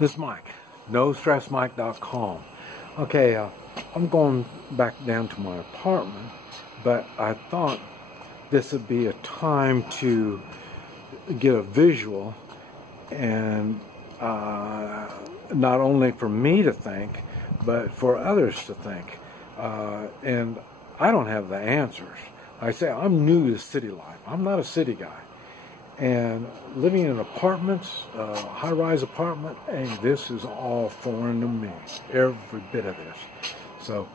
This is Mike, NoStressMike.com. Okay, I'm going back down to my apartment, but I thought this would be a time to get a visual and not only for me to think, but for others to think. And I don't have the answers. I say I'm new to city life. I'm not a city guy. And living in apartments, high-rise apartment, hey, this is all foreign to me, every bit of this. So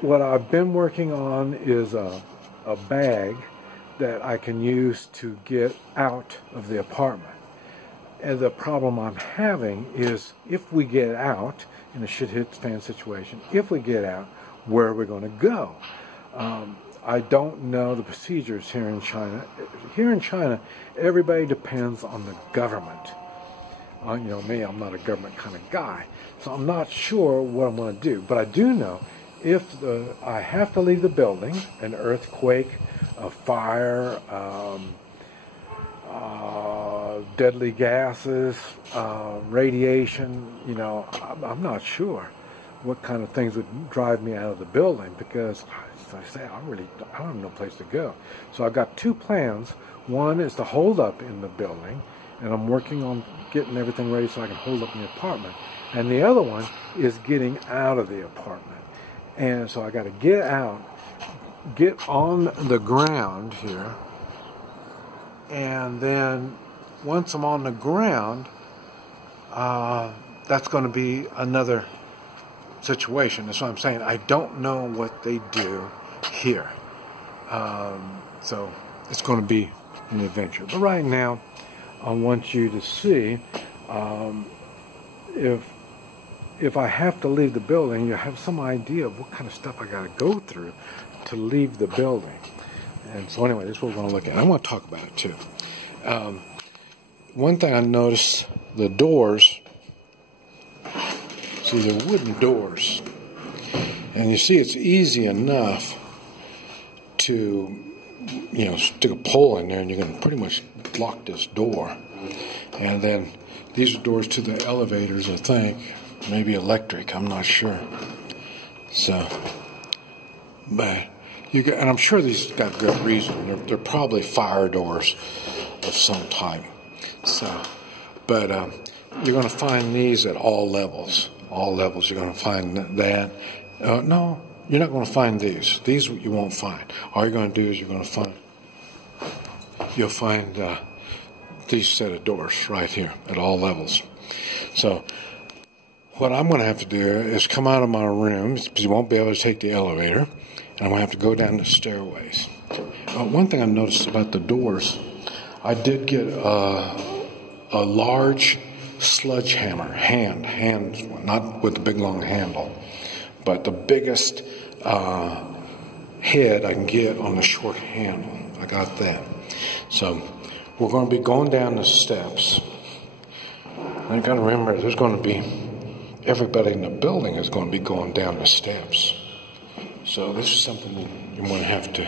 what I've been working on is a bag that I can use to get out of the apartment. And the problem I'm having is if we get out, in a shit-hit-the-fan situation, if we get out, where are we going to go? I don't know the procedures here in China. Here in China, everybody depends on the government. You know me, I'm not a government kind of guy, so I'm not sure what I'm going to do. But I do know if I have to leave the building, an earthquake, a fire, deadly gases, radiation, you know, I'm not sure what kind of things would drive me out of the building, because as I say, I don't have no place to go. So I've got two plans. One is to hold up in the building, and I'm working on getting everything ready so I can hold up in the apartment. And the other one is getting out of the apartment. And so I got to get out, get on the ground here, and then once I'm on the ground, that's going to be another situation. That's what I'm saying. I don't know what they do here. So it's going to be an adventure. But right now, I want you to see if I have to leave the building, you have some idea of what kind of stuff I got to go through to leave the building. And so anyway, this is what we're going to look at. I want to talk about it too. One thing I noticed, the doors, see, they're wooden doors. And you see, it's easy enough to, you know, stick a pole in there and you can pretty much block this door. And then these are doors to the elevators, I think. Maybe electric, I'm not sure. So, but and I'm sure these got good reason. They're probably fire doors of some type. So, but you're going to find these at all levels. All levels, you're going to find that. No, you're not going to find these. These you won't find. All you're going to do is you'll find these set of doors right here at all levels. So, what I'm going to have to do is come out of my room, because you won't be able to take the elevator, and I'm going to have to go down the stairways. One thing I noticed about the doors, I did get a large sledgehammer, hand, not with the big long handle, but the biggest head I can get on the short handle. I got that. So we're going to be going down the steps. And you got to remember, there's going to be everybody in the building is going to be going down the steps. So this is something that you're going to have to,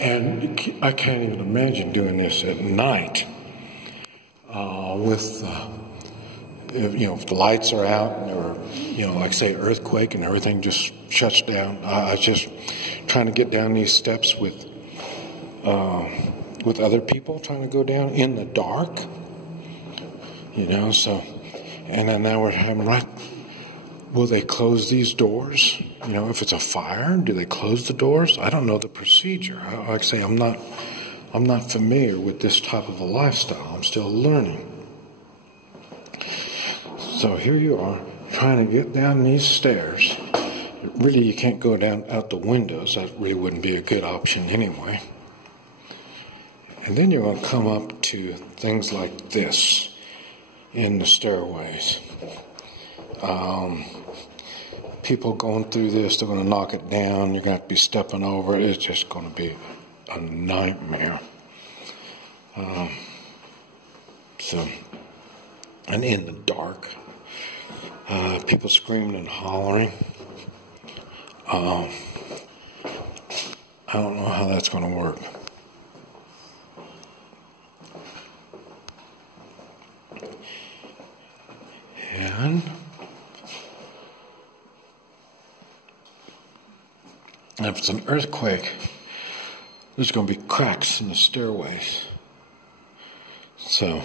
and I can't even imagine doing this at night with, if the lights are out or, like say earthquake and everything just shuts down. I was just trying to get down these steps with other people trying to go down in the dark, so, and then now we're having will they close these doors? If it's a fire, do they close the doors? I don't know the procedure. Like I say, I'm not familiar with this type of a lifestyle. I'm still learning. So here you are, trying to get down these stairs. Really, you can't go down out the windows. That really wouldn't be a good option anyway. And then you're going to come up to things like this in the stairways. People going through this, they're going to knock it down. You're going to have to be stepping over it. It's just going to be a nightmare. And in the dark, people screaming and hollering. I don't know how that's going to work. And if it's an earthquake, there's going to be cracks in the stairways. So,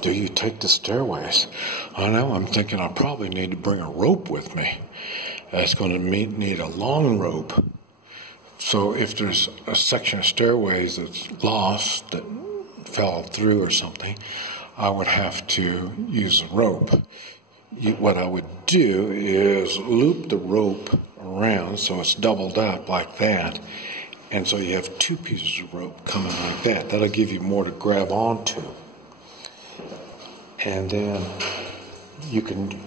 do you take the stairways? I know, I'm thinking I probably need to bring a rope with me. That's going to need a long rope. So if there's a section of stairways that's lost, that fell through or something, I would have to use a rope. What I would do is loop the rope around so it's doubled up like that. And so you have two pieces of rope coming like that. That'll give you more to grab onto. And then you can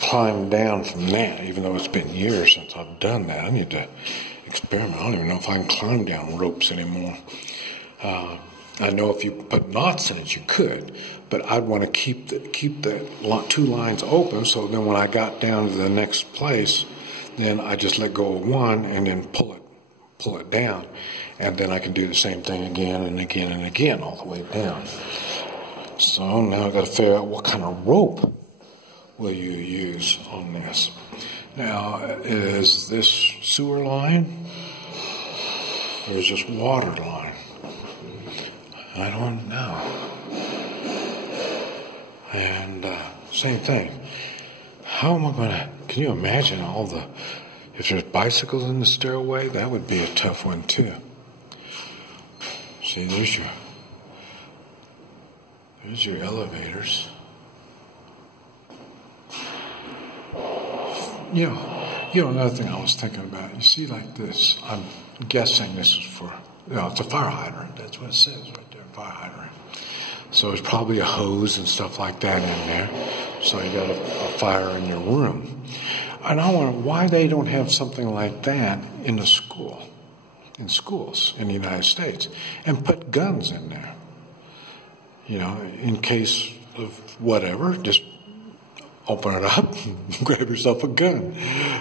climb down from that, even though it's been years since I've done that. I need to experiment. I don't even know if I can climb down ropes anymore. I know if you put knots in it, you could, but I'd want to keep the two lines open, so then when I got down to the next place, then I just let go of one and then pull it down, and then I can do the same thing again and again and again all the way down. So now I've got to figure out what kind of rope will you use on this. Now, is this sewer line or is this water line? I don't know. And same thing. How am I going to, can you imagine if there's bicycles in the stairway? That would be a tough one too. See, there's your elevators. You know, another thing I was thinking about, you see like this, I'm guessing this is for, it's a fire hydrant. That's what it says right there, fire hydrant. So there's probably a hose and stuff like that in there. So you got a fire in your room. And I wonder why they don't have something like that in schools in the United States, and put guns in there. In case of whatever, just open it up and grab yourself a gun.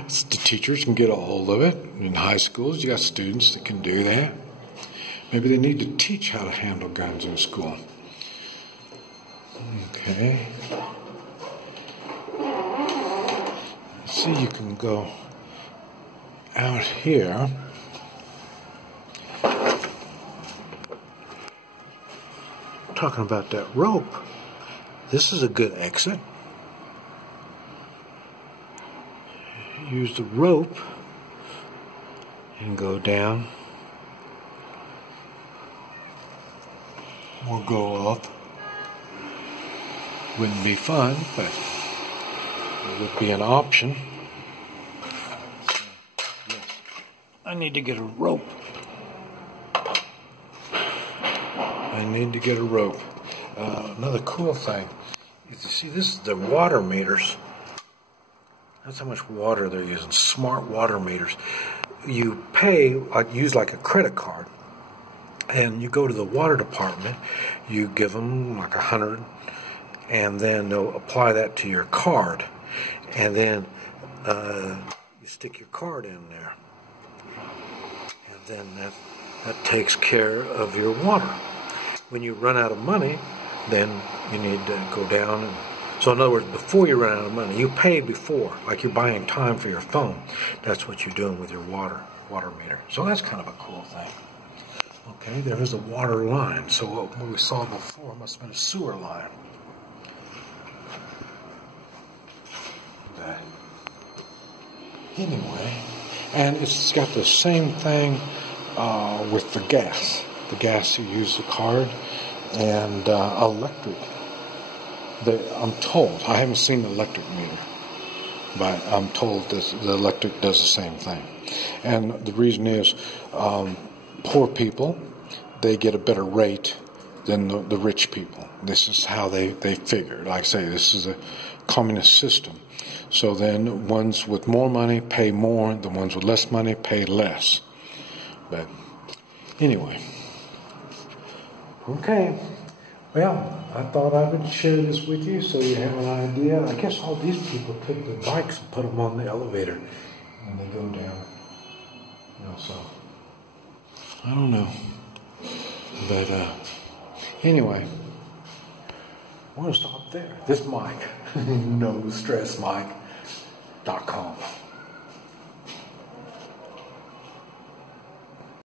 So the teachers can get a hold of it. In high schools, you got students that can do that. Maybe they need to teach how to handle guns in school. Okay. See, you can go out here. Talking about that rope. This is a good exit. Use the rope and go down or go up. Wouldn't be fun, but it would be an option. Yes, I need to get a rope. Another cool thing is to see, this is the water meters. That's how much water they're using. Smart water meters. You pay, use like a credit card, and you go to the water department. You give them like $100, and then they'll apply that to your card, and then you stick your card in there, and then that takes care of your water. When you run out of money, then you need to go down. So in other words, before you run out of money, you pay before, like you're buying time for your phone. That's what you're doing with your water meter. So that's kind of a cool thing. Okay, there is a water line. So what we saw before must have been a sewer line. Anyway, and it's got the same thing with the gas. The gas, you use the card, and electric. I'm told, I haven't seen the electric meter, but I'm told the electric does the same thing. And the reason is, poor people, they get a better rate than the rich people. This is how they figure. Like I say, this is a communist system. So then ones with more money pay more, the ones with less money pay less. But anyway. Okay. Well, I thought I would share this with you so you have an idea. I guess all these people took their bikes and put them on the elevator and they go down. So I don't know. But anyway, we're going to stop there. This Mike, no stress Mike.com.